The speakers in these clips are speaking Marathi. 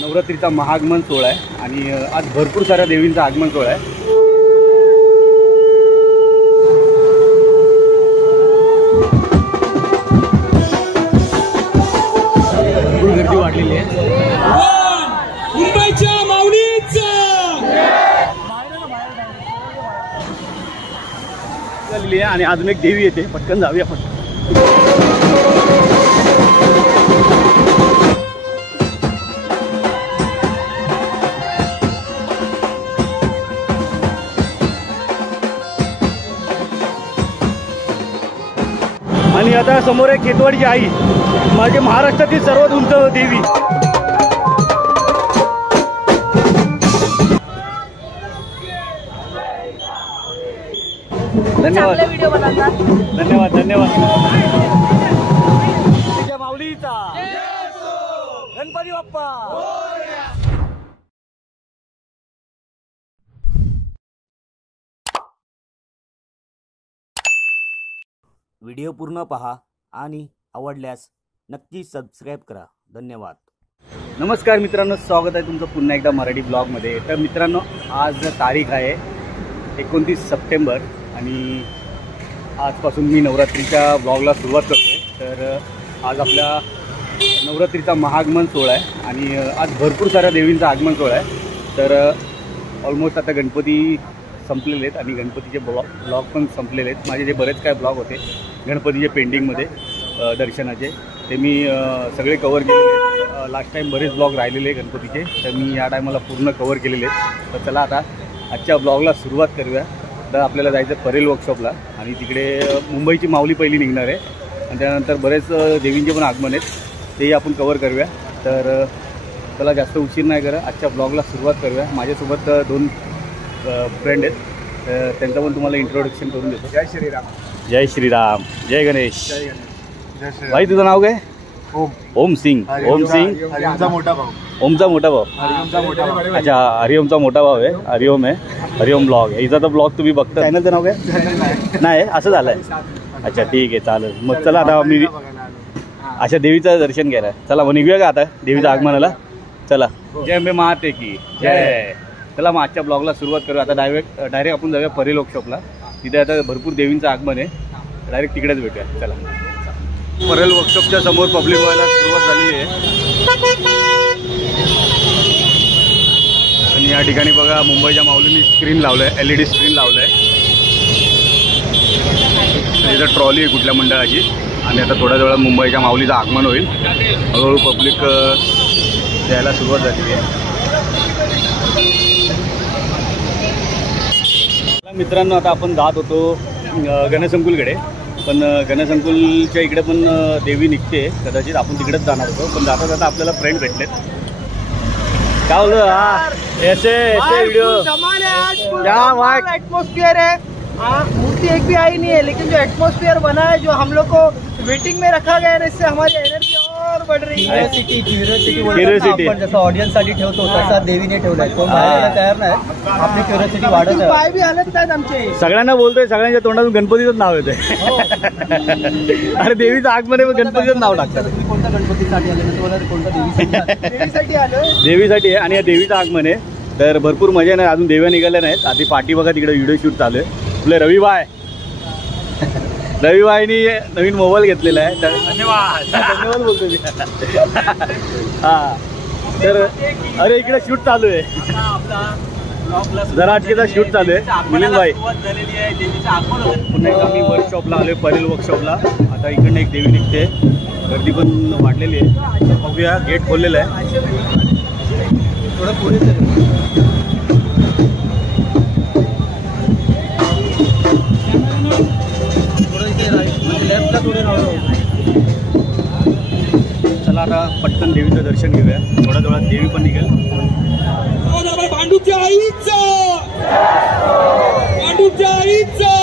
नवरात्रीचा महागमन सोहळा आहे आणि आज भरपूर साऱ्या देवींचा आगमन सोहळा आहे। भरपूर गर्दी वाढलेली आहे। मुंबईच्या माऊलीचा झालेली आहे आणि अजून एक देवी येते, पटकन जाऊया आपण। आणि आता समोर आहे खेतवाडीची आई, माझे महाराष्ट्रातील सर्वात उंच देवी। धन्यवाद धन्यवाद धन्यवाद। माऊलीचा गणपती बाप्पा। व्हिडिओ पूर्ण पहा आणि आवडल्यास नक्की सबस्क्राईब करा। धन्यवाद। नमस्कार मित्रांनो, स्वागत आहे तुमचं पुन्हा एकदा मराठी ब्लॉगमध्ये। तर मित्रांनो, आज तारीख आहे 29 सप्टेंबर आणि आजपासून मी नवरात्रीच्या ब्लॉगला सुरुवात करतो। तर आज आपल्या नवरात्रीचा महागमन सोहळा आहे आणि आज भरपूर साऱ्या देवींचा आगमन सोहळा आहे। तर ऑलमोस्ट आता गणपती संपलेले आहेत आणि गणपतीचे ब्लॉग पण संपलेले आहेत। माझे जे बरेच काय ब्लॉग होते गणपतीचे पेंडिंगमध्ये दर्शनाचे, ते मी सगळे कवर केलेले आहेत। लास्ट टाईम बरेच ब्लॉग राहिलेले गणपतीचे, तर मी या टायमाला पूर्ण कवर केलेले आहेत। तर चला आता आजच्या ब्लॉगला सुरुवात करूया। तर आपल्याला जायचं परेल वर्कशॉपला आणि तिकडे मुंबईची माऊली पहिली निघणार आहे आणि त्यानंतर बरेच देवींचे पण आगमन आहेत, तेही आपण कवर करूया। तर चला जास्त उशीर नाही करा, आजच्या ब्लॉगला सुरुवात करूया। माझ्यासोबत दोन फ्रेंड आहेत, तर त्यांचं पण तुम्हाला इंट्रोडक्शन करून देतो। जय श्रीराम। जय श्रीराम, जय गणेश। जय गणेश। जय श्रीराम। भाई तुझं नाव काय? ओम। ओम सिंग। ओम सिंग हरिओमचा मोठा भाऊ। ओमचा मोठा भाऊ। हरिओमचा मोठा भाऊ। अच्छा, हरिओमचा मोठा भाऊ आहे। हरिओम आहे, हरिओम ब्लॉग आहे हिचा। तर ब्लॉग तुम्ही बघता। चॅनलचं नाव काय? नाही असं झालं आहे। अच्छा ठीक आहे, चालेल। मग चला आता मी अशा देवीचं दर्शन घ्यायला चला मग निघूया का आता देवीच्या आगमनाला। चला, जय अंबे माते की जय। चला मग आजच्या ब्लॉगला सुरुवात करू। आता डायरेक्ट आपण जाऊया परेल वर्कशॉपला, तिथे आता भरपूर देवींचं आगमन आहे। डायरेक्ट तिकडेच भेटूया। चला, परेल वर्कशॉपच्या समोर पब्लिक व्हायला सुरुवात झालेली आहे आणि या ठिकाणी बघा मुंबईच्या माऊलींनी स्क्रीन लावलं आहे, LED स्क्रीन लावलं आहे। इथं ट्रॉली आहे कुठल्या मंडळाची आणि आता थोड्या वेळात मुंबईच्या माऊलीचं आगमन होईल। हळूहळू पब्लिक यायला सुरुवात झालेली आहे। मित्रांनो, आता आपण जात होतो गणसंकुलकडे, पण गणसंकुलच्या इकडे पण देवी निघते, कदाचित आपण तिकडेच जाणार होतो। पण जाता जाता आपल्याला फ्रेंड भेटलेत। क्या बोल ऐसे वीडियो क्या एटमॉस्फेयर है। मूर्ति एक भी आई नहीं है, लेकिन जो एटमॉस्फेयर बना है, जो हम लोग को वेटिंग में रखा गया है, इससे हमारी एनर्जी और बढ़ रही है। क्युरियोसिटी जसं ऑडियन्स साठी ठेवतो तसा देवीने ठेवलाय। कोण बाहेर तयार नाही, आपली क्युरियोसिटी वाढत आहे। पाय बी हालत नाहीत आमचे। सगळ्यांना बोलतोय, सगळ्यांच्या तोंडातून गणपतीचंच नाव येते। अरे देवीचं आगमन आहे, गणपतीचं नाव टाकतात। कोणत्या गणपतीसाठी आले? कोणत्या देवीसाठी आलं? देवीसाठी आहे आणि या देवीचं आगमन आहे। तर भरपूर मजा नाही, अजून देव्या निघाल्या नाहीत। आधी पाठी बघा, तिकडे व्हिडिओ शूट चालू आहे। आपले रविबाईनी नवीन मोबाईल घेतलेला आहे। तर धन्यवाद धन्यवाद बोलतो मी। हां, तर अरे इकडे शूट चालू आहे, जरा अटकेचा शूट चालू आहे। मिलिंद भाई, पुन्हा एकदा मी वर्कशॉपला आलो आहे, परेल वर्कशॉपला। आता इकडनं एक देवी निघते, गर्दी पण वाढलेली आहे। बघूया, गेट खोललेलं आहे। थोडं पुढे चला आता पटकन देवीचं दर्शन घेऊया। थोड्या थोड्या देवी पण निघेल। भांडूपच्या आईचा, भांडूपच्या आईचा।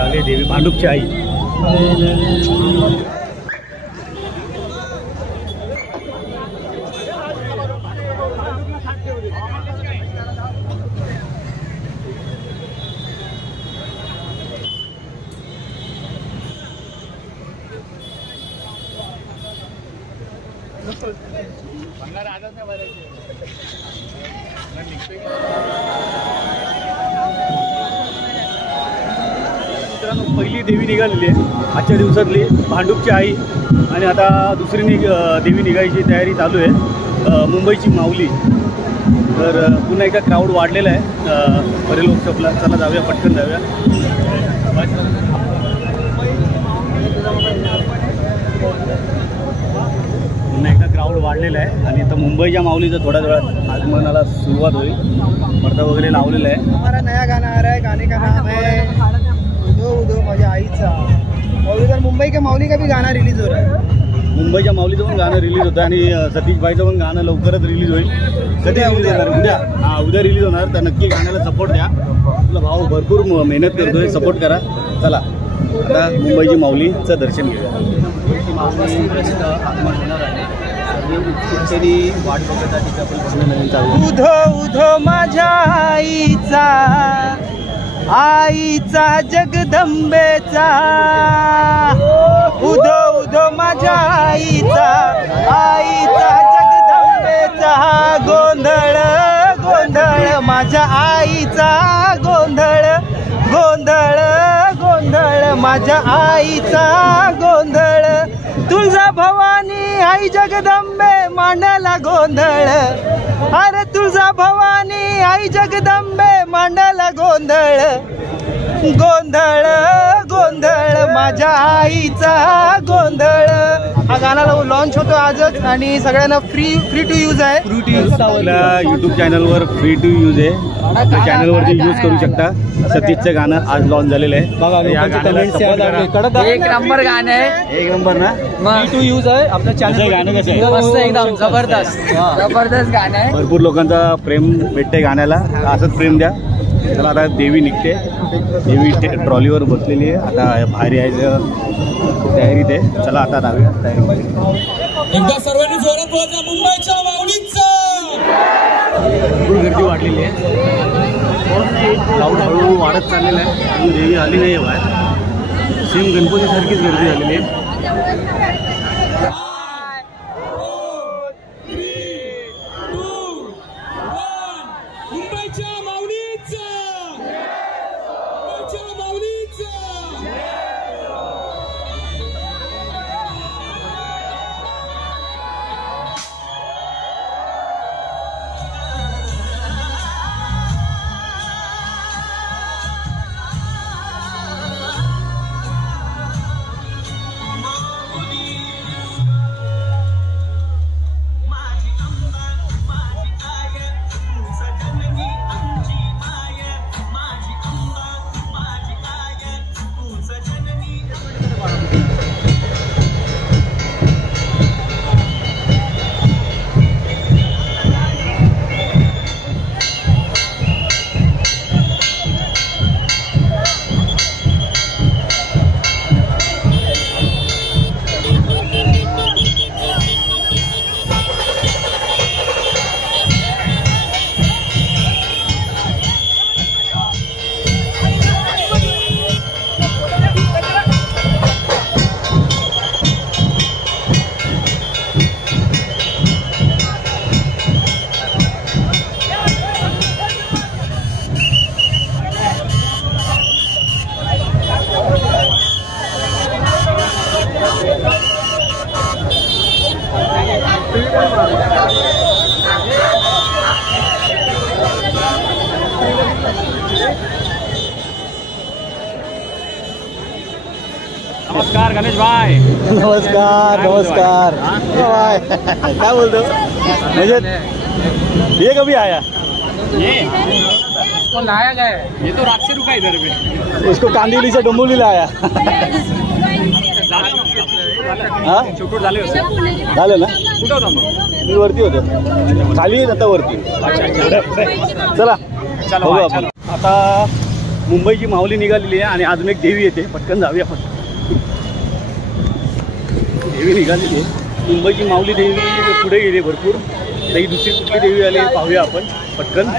आले देवी भांडूपची आई. मित्रांनो, पहिली देवी निघालेली आहे आजच्या दिवसातली भांडूपची आई. आणि आता दुसरी देवी निघायची तयारी चालू आहे, मुंबईची माऊली. तर पुन्हा एकदा क्राऊड वाढलेला आहे बरे लोक शॉपला. चला जाऊया, पटकन जाऊया. पुन्हा एकदा क्राऊड वाढलेला आहे आणि आता मुंबईच्या माऊलीचं थोड्या वेळात आगमनाला सुरुवात होईल. पडदा वगैरे लावलेला आहे. हमारा नया गाना आ रहा है, गाने का नाम है उधो उधो माझ्या आईचा. और इधर मुंबई के माऊली का भी गाना रिलीज हो रहा है. मुंबईच्या माऊलीचं पण गाणं रिलीज होतं आणि सतीश भाईचं पण गाणं लवकरच रिलीज होईल. कधी रिलीज होणार? उद्या. हां, उद्या रिलीज होणार. तर नक्की गाण्याला सपोर्ट द्या. आपला भाऊ भरपूर मेहनत करतोय, सपोर्ट करा. चला आता मुंबईची माऊलीचं दर्शन घेऊया. मुंबईची माऊली आगमन होणार आहे. वाट बघत आहे तिचं आपण बघणं नवीन चालू. उधो उधो माझ्या आईचा, आईचा जगदंबेचा. उधो उधो माझ्या आईचा, आईचा जगदंबेचा. गोंधळ गोंधळ माझ्या आईचा, गोंधळ गोंधळ गोंधळ माझ्या आईचा गोंधळ. तुळजा भवानी आई जगदंबे मांडला गोंधळ. अरे तुळजा भवानी आई जगदंबे मांडला गोंधळ. गोंधळ गोंधळ माझ्या आईचा गोंधळ. हा गाणा लॉन्च होतो आजच आणि सगळ्यांना फ्री टू यूज आहे. आपल्या यूट्यूब चॅनलवर फ्री टू यूज आहे. त्या चॅनलवरती यूज करू शकता. सतीशचं गाणं आज लॉन्च झालेलं आहे. या गाण्याला support करा. एक नंबर गाणं आहे, एक नंबर ना. फ्री टू यूज आहे. आपल्या चॅनल गाणं कसं आहे? मस्त एकदम जबरदस्त जबरदस्त गाणं आहे. भरपूर लोकांचा प्रेम भेटते गाण्याला. असंच प्रेम द्या. चला आता देवी निघते. देवी ट्रॉलीवर बसलेली आहे. आता बाहेर यायचं तयारीत आहे. चला आता जाऊया तयारी. एकदा सर्वांनी जोरात बोलता मुंबईच्या माऊलीचा. भरपूर गर्दी वाढलेली आहे. क्राऊड हळूहळू वाढत चाललेला आहे. अजून देवी आली नाही आहे बाहेर. सेम गणपतीसारखीच गर्दी झालेली आहे. मुंबईच्या माऊलीचा, मुंबईच्या माऊलीचा. नमस्कार गणेश भाई. नमस्कार नमस्कार. क्या बोलते हो? मुझे ये कभी आया? इसको लाया गया है. ये तो रात से रुका इधर पे. उसको कांदिवली से डोंबिवली लाया. हाँ झालं ना. कुठं होता मग? मी वरती होते. खाली आता वरती. चला चला आता मुंबईची माऊली निघालेली आहे आणि अजून एक देवी येते, पटकन जाऊया आपण. देवी निघालेली आहे, मुंबईची माऊली देवी पुढे गेली भरपूर. तर ही दुसरी कुठली देवी आली पाहूया आपण पटकन.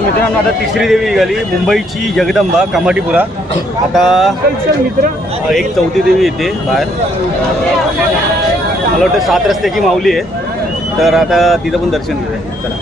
मित्रांनो आता तिसरी देवी निघाली, मुंबईची जगदंबा कामाठीपुरा. आता एक चौथी देवी येते बाहेर. मला वाटतं 7 रस्त्याची माऊली आहे, तर आता तिथं पण दर्शन घेऊया. चला.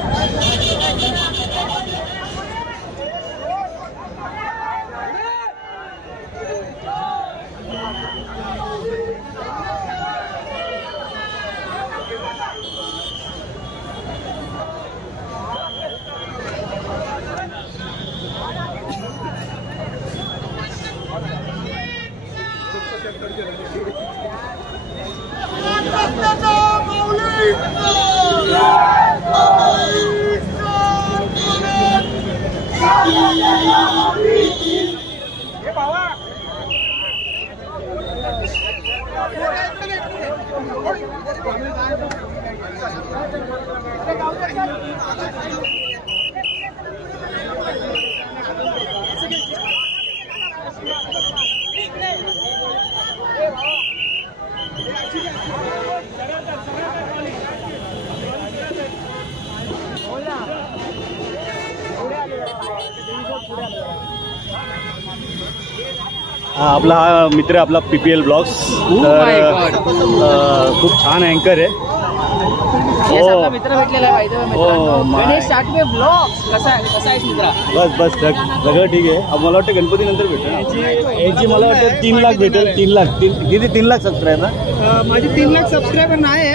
आपला हा मित्र आपला PPL ब्लॉग्स, तर खूप छान अँकर आहे. मित्र भेटलेला आहे बस सगळं ठीक आहे. मला वाटतं गणपती नंतर भेटेल याची, मला वाटतं 3 लाख भेटेल. 3 लाख किती 3 लाख सबस्क्रायबर. माझी 3 लाख सबस्क्रायबर नाही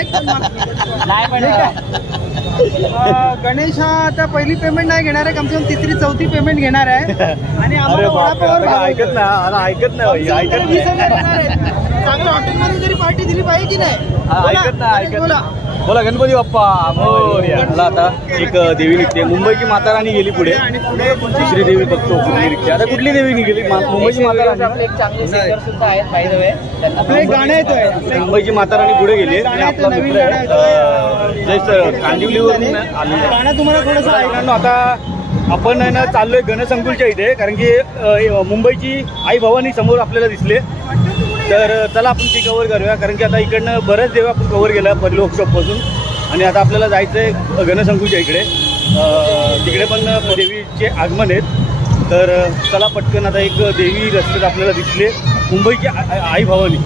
गणेश हा आता पहिली पेमेंट नाही घेणार आहे, कमसे कम तिसरी चौथी पेमेंट घेणार आहे. आणि ऐकत नाही चांगल्या हॉटेलमध्ये जरी पार्टी दिली पाहिजे की नाही. बोला गणपती बाप्पा मोरया. मला आता एक देवी निघते, मुंबईची माता राणी गेली पुढे, दुसरी देवी बघतो कुठली निघते. आता कुठली देवी निघाली? मुंबईची माता राणी. गाणं येतोय, मुंबईची माता राणी पुढे गेली आणि आपला मित्र जय कांदिवलीवरून आलेला गाणं तुम्हाला थोडंसं ऐकणार. आता आपण ना चाललोय गणसंकुलच्या इथे, कारण की मुंबईची आई भवानी समोर आपल्याला दिसले. तर चला आपण ती कव्हर करूया, कारण की आता इकडनं बऱ्याच देव आपण कव्हर केला पहिलं वर्कशॉपपासून. आणि आता आपल्याला जायचं आहे गणसंकुलच्या इकडे, तिकडे पण देवीचे आगमन आहेत. तर चला पटकन. आता एक देवी रस्त्यात आपल्याला दिसले, मुंबईची आई भवानी.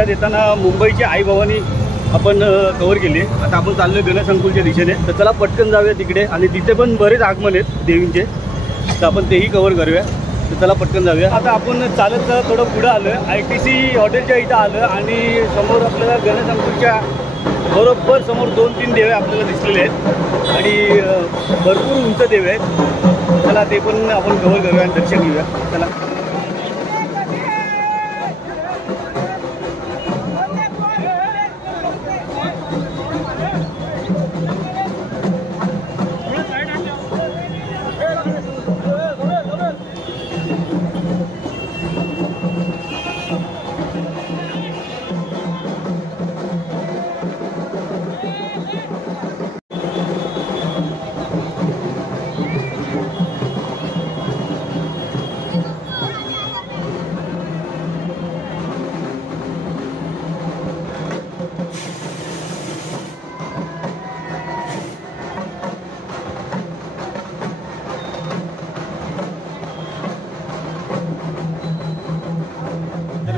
रस्त्यात येताना मुंबईची आई भवानी आपण कव्हर केली. आता आपण चाललोय गणसंकुलच्या दिशेने. तर चला पटकन जाऊया तिकडे आणि तिथे पण बरेच आगमन आहेत देवींचे, तर आपण तेही कव्हर करूया. तर चला पटकन जाऊया. आता आपण चालत थोडं पुढं आलो आहे, ITC हॉटेलच्या इथं आलं आणि समोर आपल्याला गणसंकुलच्या बरोबर समोर 2-3 देवे आपल्याला दिसलेले आहेत आणि भरपूर उंच देवे आहेत. चला ते पण आपण कव्हर करूया आणि दर्शन घेऊया. चला.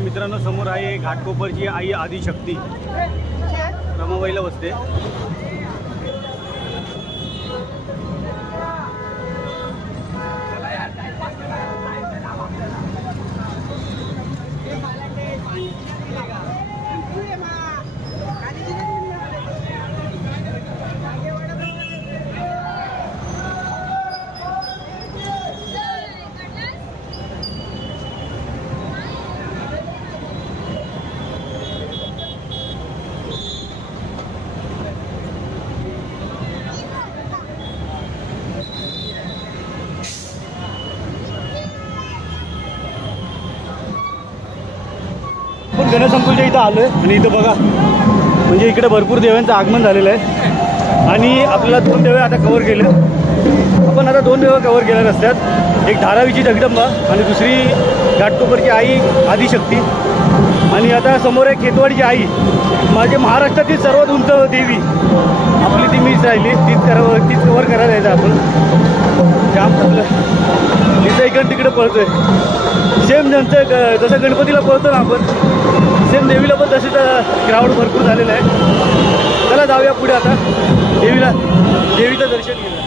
मित्रांनो समोर आहे घाटकोपरची आई आदिशक्ती, रमाबाईला बसते. आपण गणसंकुलच्या इथं आलो आहे आणि इथं बघा म्हणजे इकडे भरपूर देवांचं आगमन झालेलं आहे आणि आपल्याला 2 देवे आता कव्हर केले. आपण आता 2 देवं कव्हर केल्या रस्त्यात. एक धारावीची जगदंबा आणि दुसरी घाटकोपरची आई आदिशक्ती आणि आता समोर आहे खेतवाडीची आई. माझे महाराष्ट्रातील सर्वात उंच देवी आपली ती मीच राहिली, तीच कव्हर करायला जायचं आपण. जाम आपलं तिथं इकडं तिकडे पळतोय सेम ज्यांचं जसं गणपतीला पळतो ना आपण, सेम देवीला पण तसेच क्राऊड भरपूर झालेलं आहे. चला जाऊया पुढे आता देवीचं दर्शन घेऊया.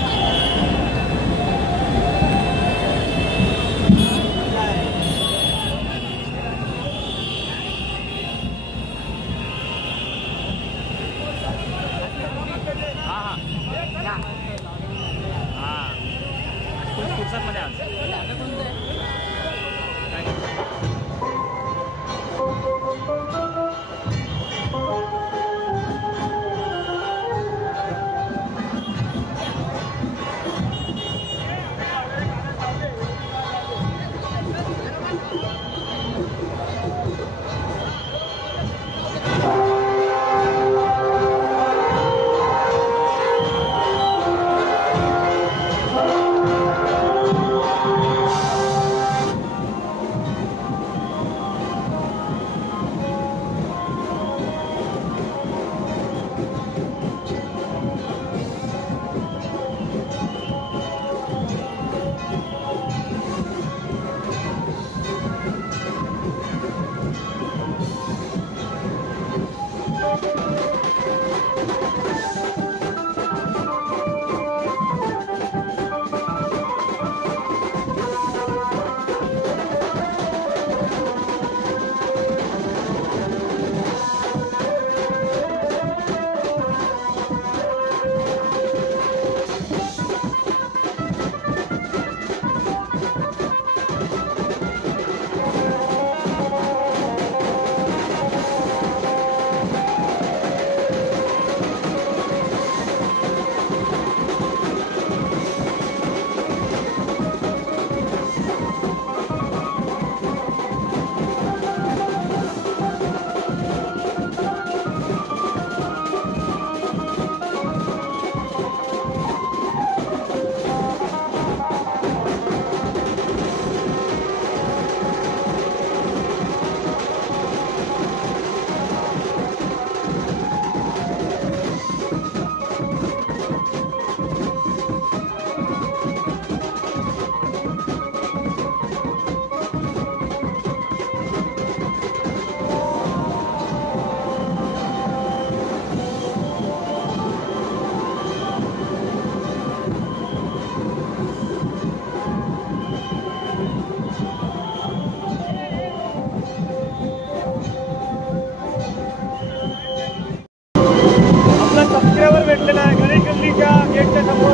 भेटलेला आहे गणेश गल्लीच्या गेटच्या समोर.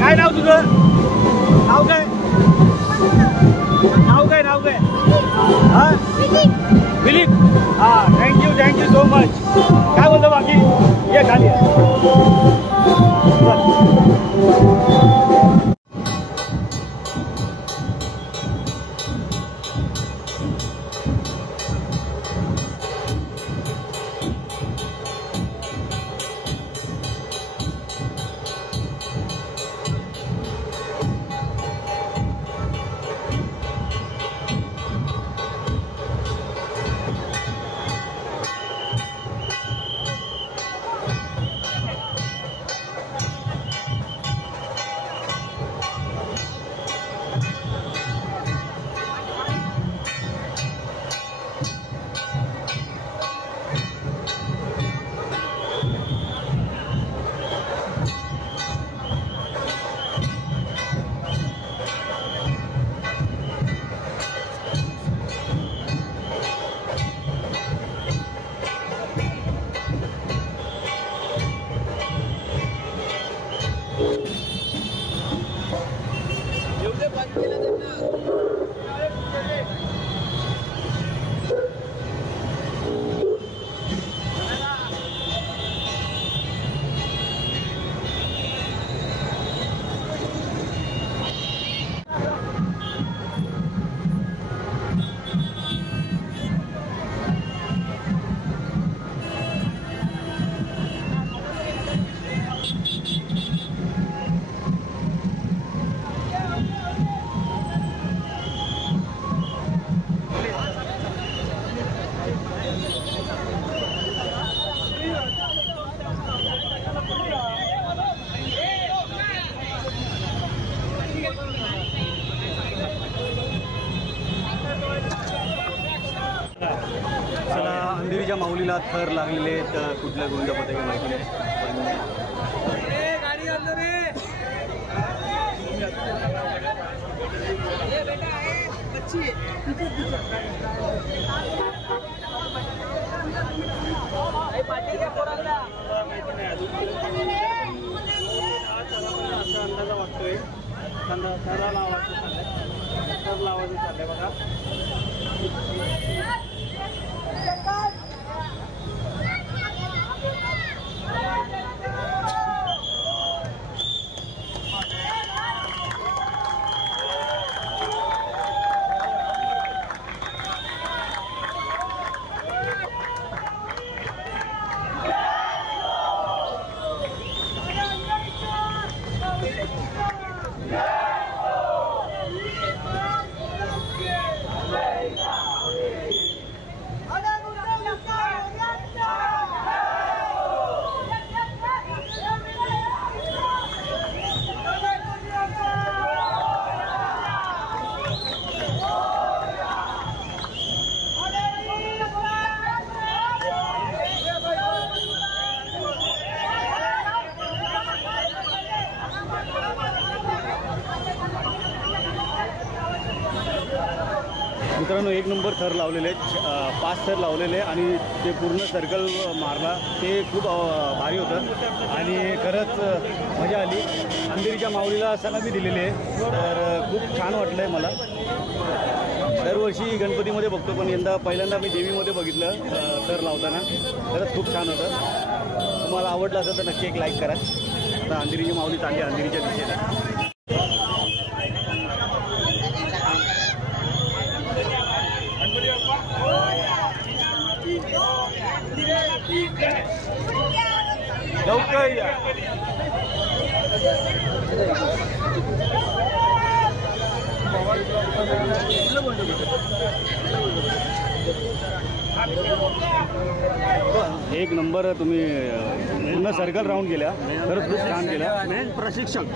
काय नाव तुझं? नाव काय? नाव काय? हां दिलीप. हां थँक्यू सो मच. काय बोलतो बाकी? ये खाली अंधेरीच्या माऊलीला थर लागलेले आहेत. कुठल्या गोंधळ पते काही माहिती नाही. अंदाजा वाटतोय थर लावायचं चाललंय बघा. मित्रांनो एक नंबर थर लावलेले आहेत. 5 थर लावलेले आणि ते पूर्ण सर्कल मारला. ते खूप भारी होतं आणि खरंच मजा आली. अंधेरीच्या माऊलीला सलामी दिलेली आहे तर खूप छान वाटलं आहे मला. दरवर्षी गणपतीमध्ये बघतो पण यंदा पहिल्यांदा मी देवीमध्ये बघितलं थर लावताना. खरंच खूप छान होतं. तुम्हाला आवडलं असेल तर नक्की एक लाईक करा. आता अंधेरीची माऊली चालली अंधेरीच्या दिशेने. लवकर या. एक नंबर तुम्ही पूर्ण सर्कल राऊंड केल्या. खरंच खूप छान केलं. मेन प्रशिक्षक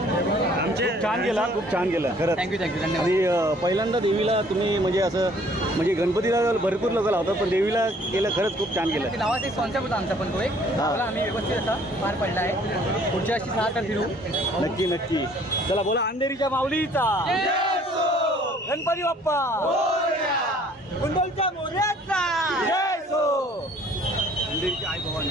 आमचे छान केला. खूप छान केलं खरंच. थँक्यू. आणि पहिल्यांदा देवीला तुम्ही म्हणजे असं म्हणजे गणपतीला भरपूर लोक लावतात पण देवीला केलं. खरंच खूप छान केलं. नावाचा एक कॉन्सेप्ट होता आमचा पण तो एक आम्ही व्यवस्थित असा पार पडला आहे. पुढच्या वर्षी 6 तर फिरू नक्की. चला बोला अंधेरीच्या माऊलीचा गणपती बाप्पा कुंडलच्या मोर्याचा जय हो. अंधेरीची आई भवानी.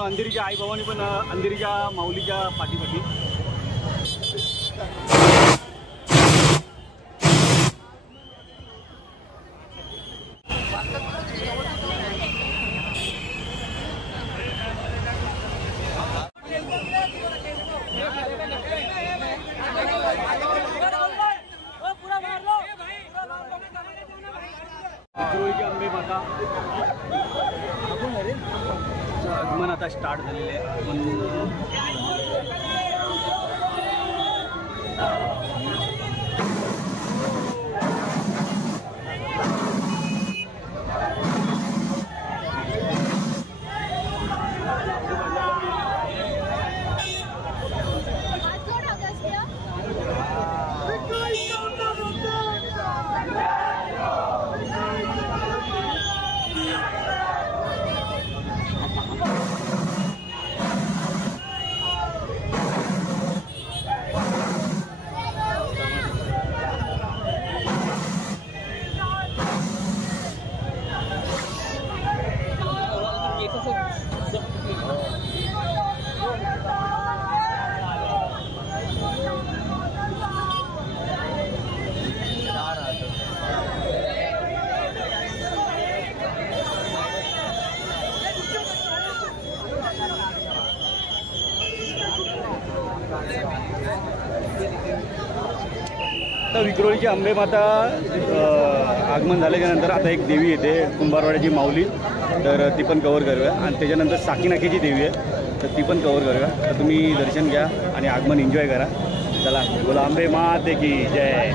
मित्रांनो अंधेरीच्या आई भावानी पण अंधेरीच्या माऊलीच्या पाठीपाठी विक्रोळीची अंबे माता आगमन आता स्टार्ट झालेले आहे. आता विक्रोळीची अंबे माता आगमन झाल्याच्या नंतर आता एक देवी येते कुंभारवाड्याची माऊली, तर ती पण कव्हर करूया. आणि त्याच्यानंतर साकीनाखेची देवी आहे, तर ती पण कव्हर करूया. तर तुम्ही दर्शन घ्या आणि आगमन एन्जॉय करा. चला, बोला अंबे माते की जय.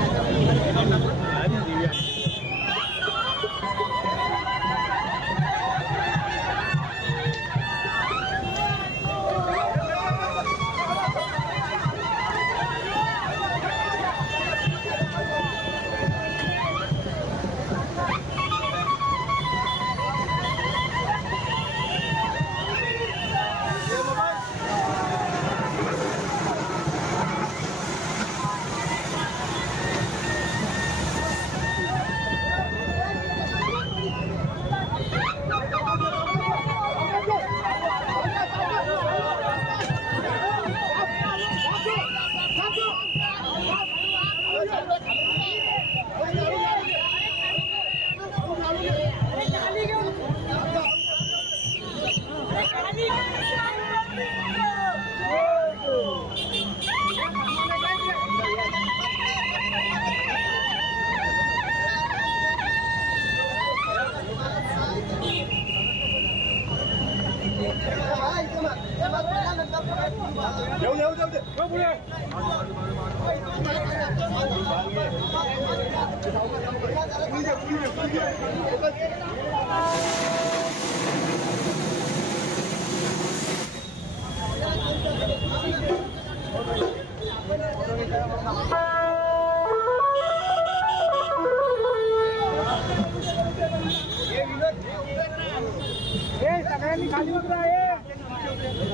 सगळ्यांनी खाली उतरा.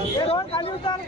हे रोड खाली उतर.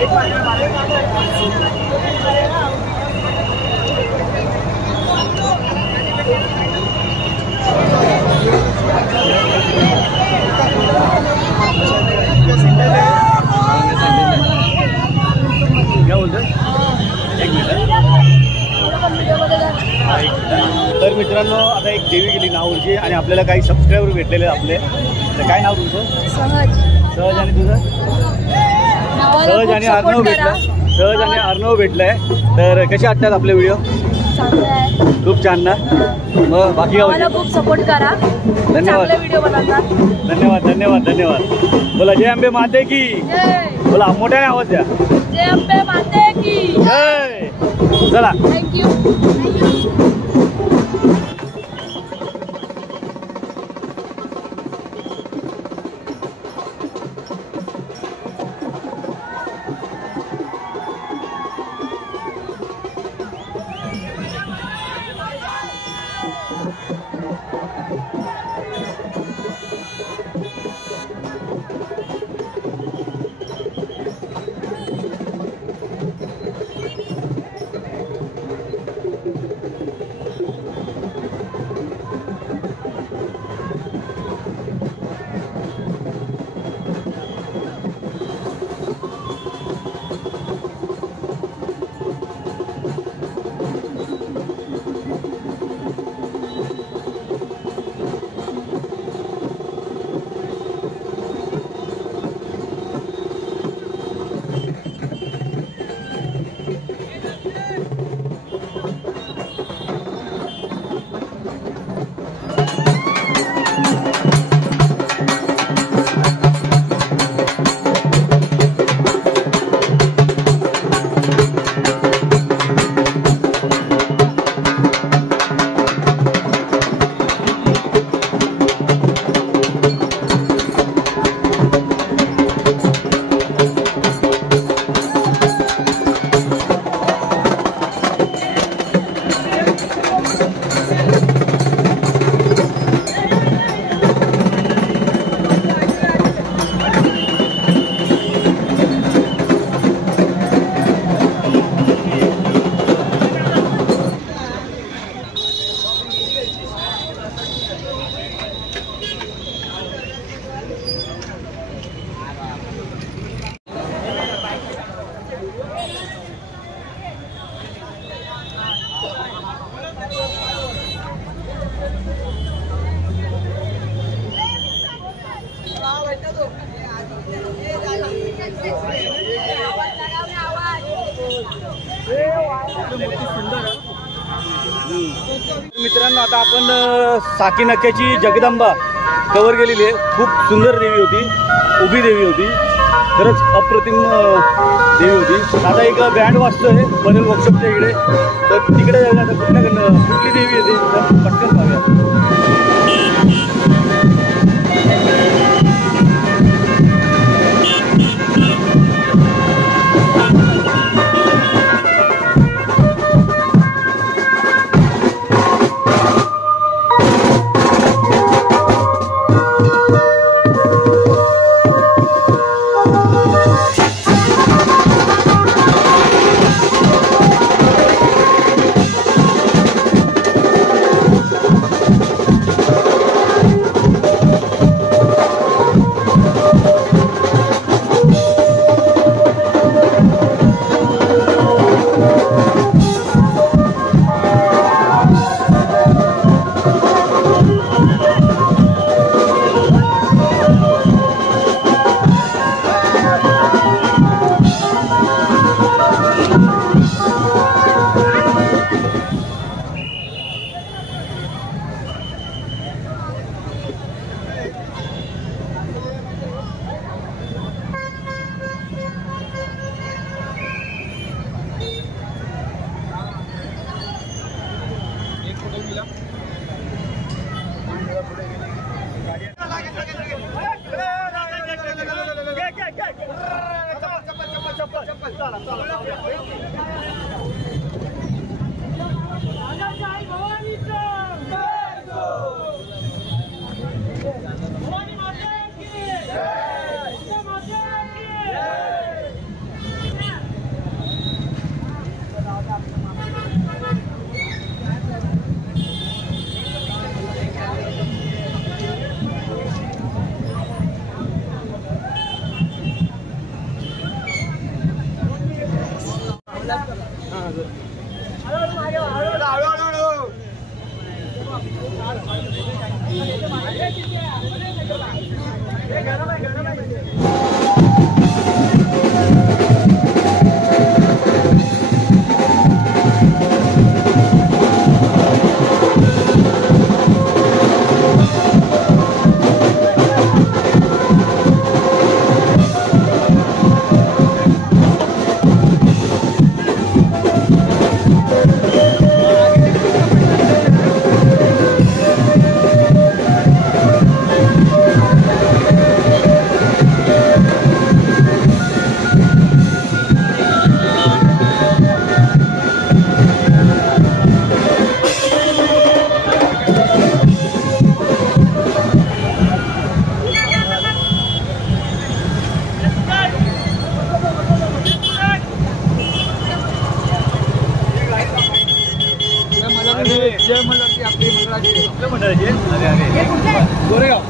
काय बोलतोय? एक मिनिट. तर मित्रांनो आता एक देवी गेली नावावरची आणि आपल्याला काही सबस्क्रायबर भेटलेले आपले. तर काय नाव तुमचं? सहज आणि तुझं? सहज आणि अर्णव भेटला. सहज आणि अर्णव भेटलाय. तर कसे वाटतात आपले व्हिडिओ? खूप छान ना. मग बाकी खूप सपोर्ट करा. धन्यवाद. व्हिडिओ बनवतात. धन्यवाद धन्यवाद धन्यवाद. बोला जय अंबे माते की. बोला मोठ्याने आवाज द्या. जय अंबे माते की जय. चला थँक्यू. मित्रांनो आता आपण साकी नक्याची जगदंबा कव्हर केलेली आहे. खूप सुंदर देवी होती, उभी देवी होती, खरंच अप्रतिम देवी होती. आता एक बँड वाजतोय पनवेल वर्कशॉपच्या इकडे, तर तिकडे जायला आता कुठली देवी येते तर पटकन पाहूया. गोरेगाव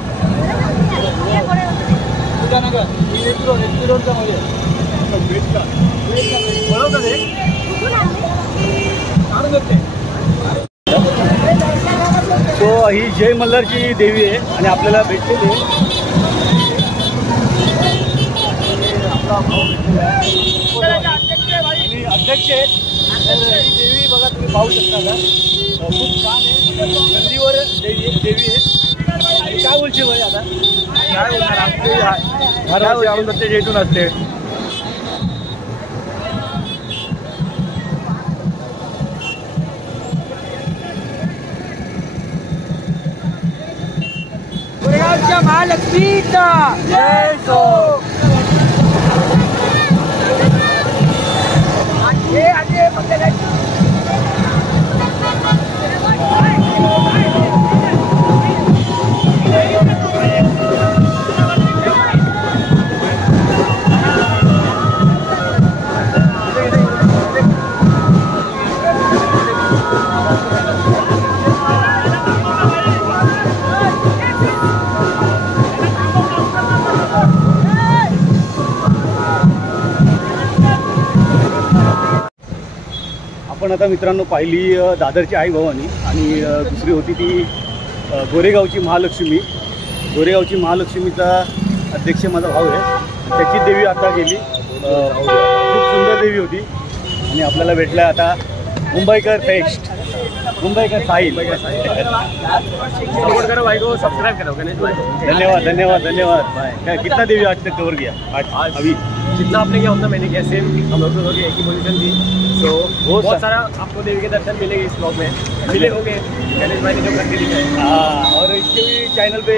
तो ही जय मल्हारची देवी आहे आणि आपल्याला भेटलेली आहे. आपला भाऊ भेटलेला आहे आणि अध्यक्ष आहेत. तर ही देवी बघा तुम्ही पाहू शकता का, खूप छान आहे. नंदीवर देवी आहे. काय बोलची भाई आता काय बोलणार आपली आपण प्रत्येक इथून असते. गोरेगावच्या महालक्ष्मीचा जय सो. आपण आता मित्रांनो पाहिली दादरची आई भवानी आणि दुसरी होती ती गोरेगावची महालक्ष्मी. गोरेगावची महालक्ष्मीचा अध्यक्ष माझा भाऊ आहे. त्याची देवी आता गेली. खूप सुंदर देवी होती आणि आपल्याला भेटला आता मुंबईकर फेस्ट, मुंबईकर साहिल. सपोर्ट करो भाई को, सब्सक्राइब करो गणेश भाई. धन्यवाद धन्यवाद धन्यवाद भाई. कितना देवी आज तक कवर किया? आज अभी जितना आपने किया उतना मैंने किया. सेम हम लोग दोनों की एक ही पोजीशन थी. तो बहुत सारा आपको देवी के दर्शन मिलेंगे इस ब्लॉग में. मिले होंगे गणेश भाई ने जो करके दिखाए. हाँ, और इसके भी चैनल पे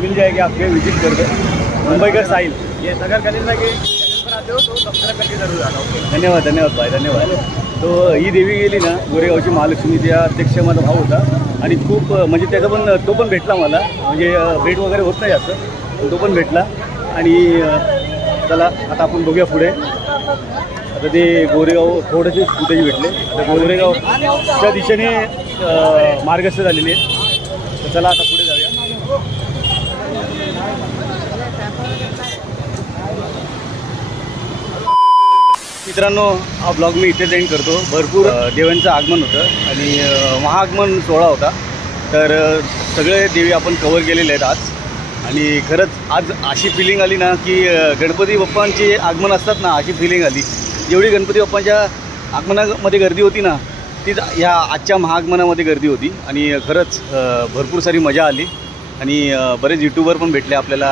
मिल जाएगी, आपके विजिट कर दो. मुंबईकर साहिल. ये अगर गणेश भाई के चैनल पर आते हो तो सब्सक्राइब करके जरूर आना. ओके, धन्यवाद धन्यवाद भाई, धन्यवाद. तो ही देवी गेली ना गोरेगावची महालक्ष्मी, त्या अध्यक्ष माझा भाऊ होता आणि खूप म्हणजे त्याचा पण तो पण भेटला मला. म्हणजे भेट वगैरे होत नाही असं, पण तो पण भेटला. आणि चला आता आपण बघूया पुढे. आता ते गोरेगाव थोडेसे कुठेही भेटले. आता गोरेगावच्या दिशेने मार्गस्थ झालेले आहेत. तर चला आता पुढे जाऊया. मित्रांनो, हा ब्लॉग मी इथेच एंड करतो. भरपूर देवांचं आगमन होतं आणि महाआगमन सोहळा होता. तर सगळे देवी आपण कवर केलेले आहेत आज. आणि खरंच आज अशी फिलिंग आली ना की गणपती बाप्पांचे आगमन असतात ना, अशी फिलिंग आली. जेवढी गणपती बाप्पांच्या आगमनामध्ये गर्दी होती ना, तीच ह्या आजच्या महाआगमनामध्ये गर्दी होती. आणि खरंच भरपूर सारी मजा आली. आणि बरेच यूट्यूबर पण भेटले आपल्याला,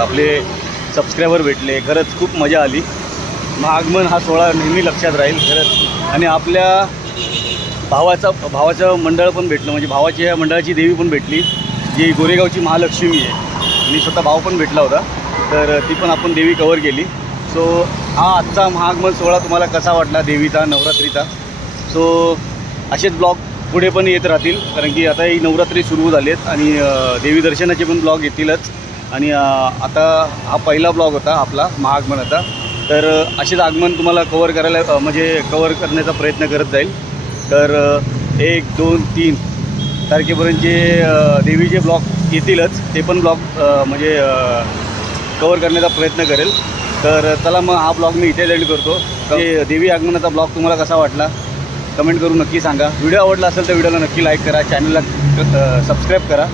आपले सबस्क्रायबर भेटले. खरंच खूप मजा आली. महाआगमन हा सोहळा नेहमी लक्षात राहील खरंच. आणि आपल्या भावाचं मंडळ पण भेटलं, म्हणजे भावाच्या मंडळाची देवी पण भेटली, जी गोरेगावची महालक्ष्मी आहे. आणि स्वतः भाव पण भेटला होता. तर ती पण आपण देवी कवर केली. सो हा आजचा महाआगमन सोहळा तुम्हाला कसा वाटला देवीचा, नवरात्रीचा? सो असेच ब्लॉग पुढे पण येत राहतील, कारण की आता ही नवरात्री सुरू झाली आहेत आणि देवी दर्शनाचे पण ब्लॉग येतीलच. आणि आता हा पहिला ब्लॉग होता आपला महाआगमनाचा. तर असेच आगमन तुम्हाला कवर करायला म्हणजे कवर करण्याचा प्रयत्न करत जाईल. तर 1, 2, 3 तारखेपर्यंतचे देवीचे ब्लॉग येतीलच, ते पण ब्लॉग म्हणजे कवर करण्याचा प्रयत्न करेल. तर चला मग हा ब्लॉग मी इथे एंड करतो. जे देवी आगमनाचा ब्लॉग तुम्हाला कसा वाटला कमेंट करून नक्की सांगा. व्हिडिओ आवडला असेल तर व्हिडिओला नक्की लाईक करा, चॅनलला सबस्क्राईब करा.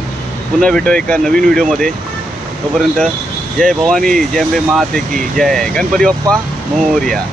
पुन्हा भेटू एका नवीन व्हिडिओमध्ये. तोपर्यंत जय भवानी, जय अंबे माते की जय, गणपती बाप्पा मोरया.